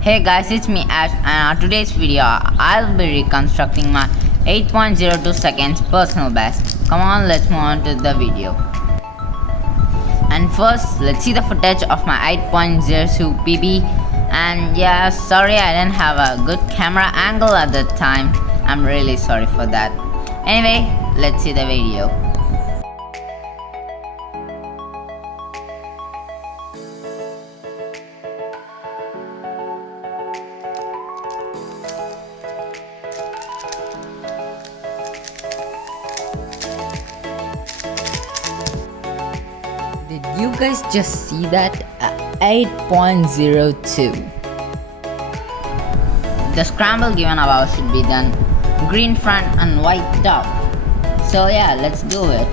Hey guys, it's me Ash, and on today's video I'll be reconstructing my 8.02 seconds personal best. Come on, let's move on to the video. And first, let's see the footage of my 8.02 PB. And yeah, sorry I didn't have a good camera angle at the time. I'm really sorry for that. Anyway, let's see the video. Did you guys just see that? 8.02. The scramble given above should be done green front and white top. So yeah, let's do it.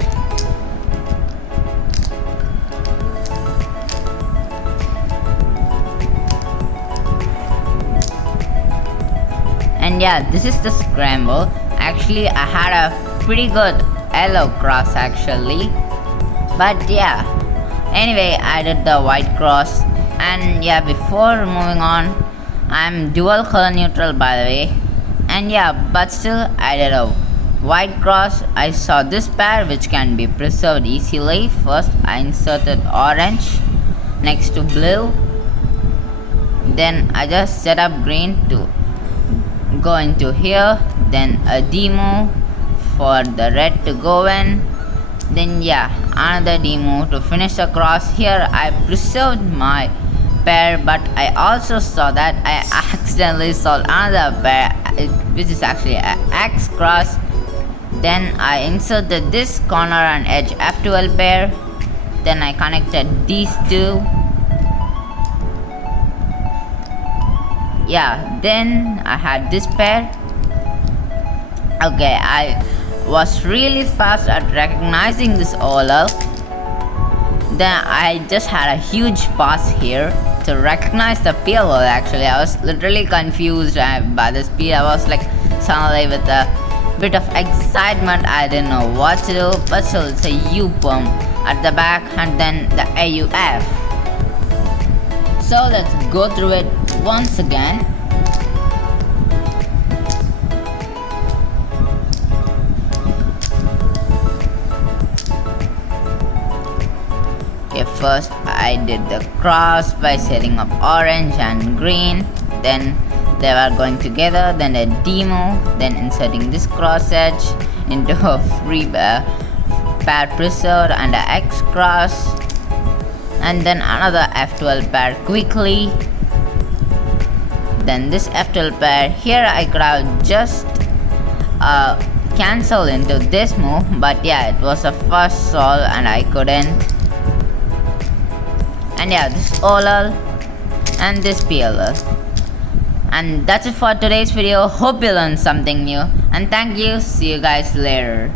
And yeah, this is the scramble. Actually, I had a pretty good yellow cross actually. But yeah, anyway, I did the white cross. And yeah, before moving on, I'm dual color neutral by the way. And yeah, but still I did a white cross. I saw this pair which can be preserved easily. First I inserted orange next to blue. Then I just set up green to go into here. Then a demo for the red to go in. Then yeah, another demo to finish the cross. Here I preserved my pair, but I also saw that I accidentally solved another pair, which is actually an X cross. Then I inserted this corner and edge F12 pair. Then I connected these two. Yeah, then I had this pair. Okay, I was really fast at recognizing this OLL. Then I just had a huge pause here to recognize the PLL. Actually, I was literally confused by the speed. I was like suddenly with a bit of excitement. I didn't know what to do, but still it's a U-perm at the back and then the AUF. So let's go through it once again. First I did the cross by setting up orange and green, then they were going together, then a demo, then inserting this cross edge into a free pair preserved and a X cross, and then another F12 pair quickly, then this F12 pair. Here I could have just cancelled into this move, but yeah, it was a first solve and I couldn't. And yeah, this OLL and this PLL. And that's it for today's video. Hope you learned something new. And thank you. See you guys later.